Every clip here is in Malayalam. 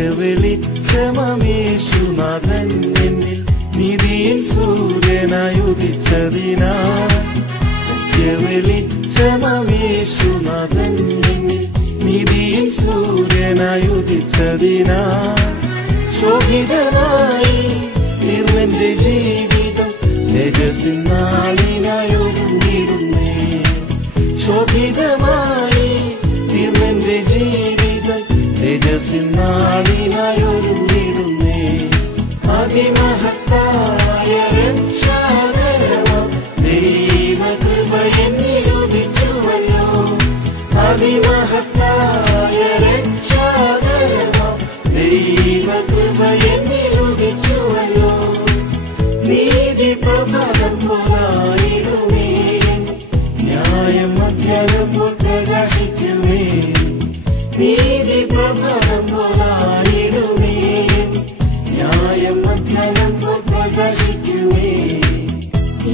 സത്യവെളിച്ചമേശുനാഥൻ എന്നിൽ നീതിയിൻ സൂര്യനായി ഉദിച്ചതിനാൽ സത്യവെളിച്ചമേശുനാഥൻ എന്നിൽ നീതിയിൻ സൂര്യനായി ഉദിച്ചതിനാൽ ശോഭിതമായി തീർന്നെന്റെ ജീവിതം തേജസ്സിൻ നാളിനായി ഒരുങ്ങിടുന്നേ ശോഭിതമായി തീർന്നെന്റെ ജീവിതം തേജസ്സിൻ നാളിനായി ഒരുങ്ങിടുന്നേ അതിമഹത്തായ രക്ഷാകരമാം ദൈവകൃപ എന്നിൽ ഉദിച്ചുവല്ലോ അതിമഹത്തായ രക്ഷാകരമാം ദൈവകൃപ എന്നിൽ ഉദിച്ചുവല്ലോ നീതി പ്രഭാതം പോലായിടുമേ ന്യായം മധ്യാഹ്നം പോൽ പ്രകാശിക്കുമേ നീതി പ്രഭാതം പോലായിടുമേ ന്യായം മധ്യാഹ്നം പോൽ പ്രകാശിക്കുമേ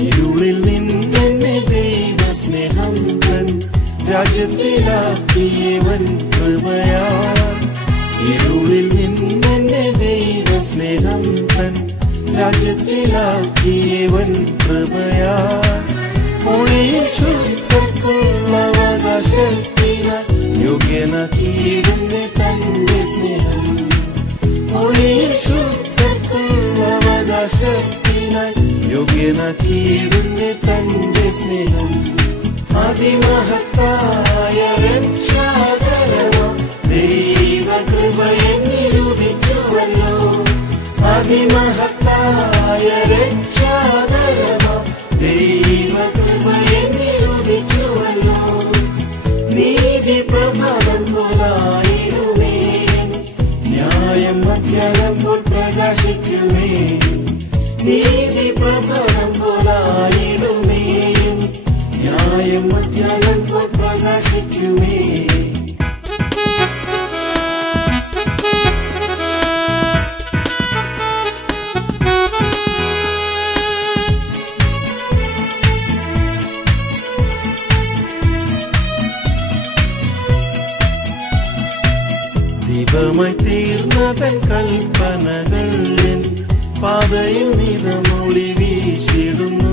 ഇരുളിൽ നിന്നെന്നെ ദൈവസ്നേഹം തൻ രാജ്യത്തിലാക്കിയവൻ കൃപയാ ഇരുളിൽ നിന്നെന്നെ ദൈവസ്നേഹം തൻ രാജ്യത്തിലാക്കിയവൻ കൃപയാ ഒളിയിൽ ശുദ്ധർക്കുള്ള അവകാശത്തിനായി യോഗ്യനാക്കിയിടുന്ന തന്റെ സ്നേഹം ഒളിയിൽ ശുദ്ധർക്കുള്ള അവകാശത്തിനായി യോഗ്യനാക്കിയിടുന്ന തന്റെ സ്നേഹം അതിമഹത്തായ രക്ഷാകരമാം ദൈവകൃപ എന്നിൽ ഉദിച്ചുവല്ലോ അതിമഹത്തായ രക്ഷാകരമാം ദൈവകൃപ എന്നിൽ ഉദിച്ചുവല്ലോ നീതി പ്രഭാതം പോലായിടുമേ ന്യായം മധ്യാഹ്നം പോൽ പ്രകാശിക്കുമേ നീതി പ്രഭാതം പോലായിടുമേ ന്യായം മധ്യാഹ്നം പോൽ പ്രകാശിക്കുമേ ദീപമായി തീർന്നതൻ കൽപ്പനകൾ പാതയിൽ നിറമൊളി വീശിടുന്നു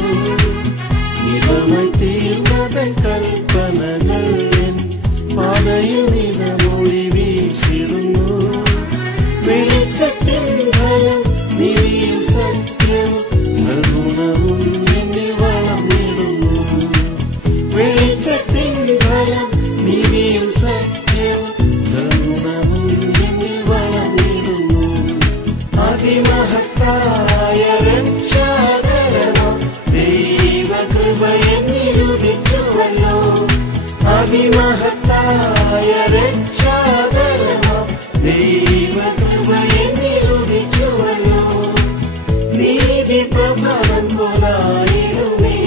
ദീപമായി തീർന്നതൻ കൽപ്പനകൾ പാതയിൽ നിറമൊളി വീശിടുന്നു വെളിച്ചത്തിൻ ഫലം നീതിയും സത്യവും സൽഗുണവും എന്നിൽ വളർന്നിടുന്നു വെളിച്ചത്തിൻ ഫലം നീതിയും സത്യവും അതിമഹത്തായ രക്ഷാകരമാം ദൈവകൃപ എന്നിൽ ഉദിച്ചുവല്ലോ അതിമഹത്തായ രക്ഷാകരമാം ദൈവകൃപ എന്നിൽ ഉദിച്ചുവല്ലോ നീതി പ്രഭാതം പോലായിടുമേ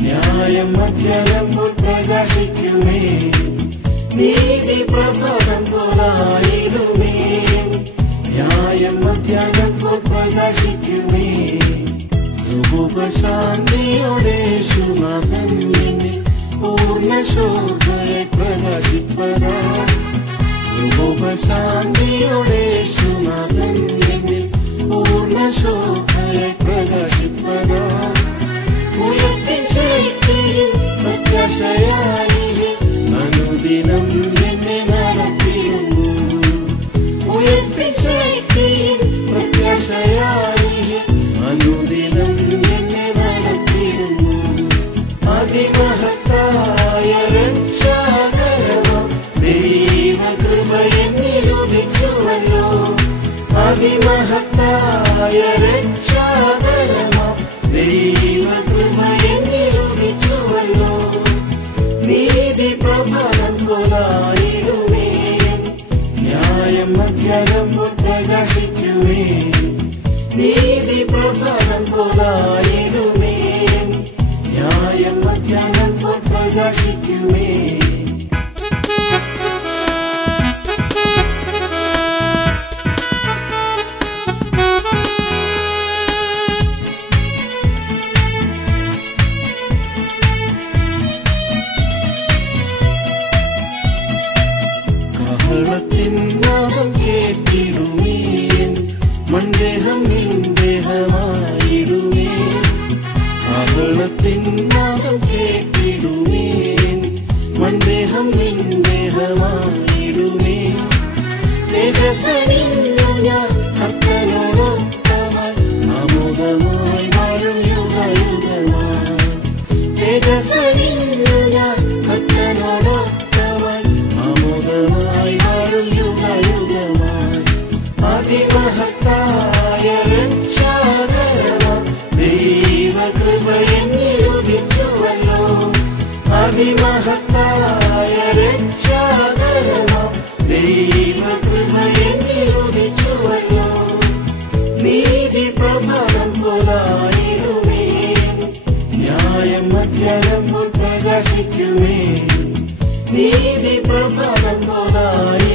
ന്യായം മധ്യാഹ്നം പോൽ പ്രകാശിക്കുമേ നീതി പ്രഭാതം പോലായിടുമേ ന്യായം മധ്യാഹ്നം പോൽ പ്രകാശിക്കുമേ ഉപശാന്തിയോടെ യേശുനാഥൻ എന്നിൽ പൂർണ്ണ ശോഭയെ പ്രകാശിപ്പതാ ഉപശാന്തിയോടെ യേശുനാഥൻ എന്നിൽ പൂർണ്ണ ശോഭയെ പ്രകാശിപ്പതാ ഉയർത്തിൻ ശക്തിയിൽ പ്രത്യാശയായി അനുദിനം എന്നെ നടത്തിയിരുന്നു ഉയർത്തിൻ ശക്തിയിൽ പ്രത്യാശയായി അനുദിനം എന്നെ നടത്തിയിരുന്നു അതിമഹത്തായ രക്ഷാകരമാം ദൈവകൃപ എന്നിൽ ഉദിച്ചുവല്ലോ അതിമഹത്തായ രക്ഷാകരമാം ദൈവകൃപ എന്നിൽ ഉദിച്ചുവല്ലോ നീതി പ്രഭാതം പോലായിടുമേ ന്യായം മധ്യാഹ്നം പോൽ പ്രകാശിക്കുമേ നീതി പ്രഭാതം പോലായിടുമേ ന്യായം മധ്യാഹ്നം പോൽ പ്രകാശിക്കുമേ ബഹളത്തിൻ നാദം കേട്ടിടുമേൻ മൺദേഹം ദേഹമായിടുമേൻ കാഹളത്തിൻ നാദം കേട്ടിടുമേൻ മൺദേഹം ദേഹമായിടുമേൻ തേജസ്സണിഞ്ഞു ഞാൻ കർത്തനോടൊപ്പമായി ആമോദമായി വാഴും യുഗയുഗമായി തേജസ്സണിഞ്ഞു ഞാൻ കർത്തനോടൊപ്പമായി ആമോദമായി വാഴും യുഗയുഗമായി അതിമഹത്തായ രക്ഷാകരമാം ദൈവകൃപയെന്നിലുദിച്ചുവല്ലോ അതിമഹത്തായ രക്ഷാകരമാം ദൈവകൃപയെന്നിലുദിച്ചുവല്ലോ നീതി പ്രഭാതം പോലായിടുമേ ന്യായം മധ്യാഹ്നം പ്രകാശിക്കുമേ നീതി പ്രഭാതം പോലായി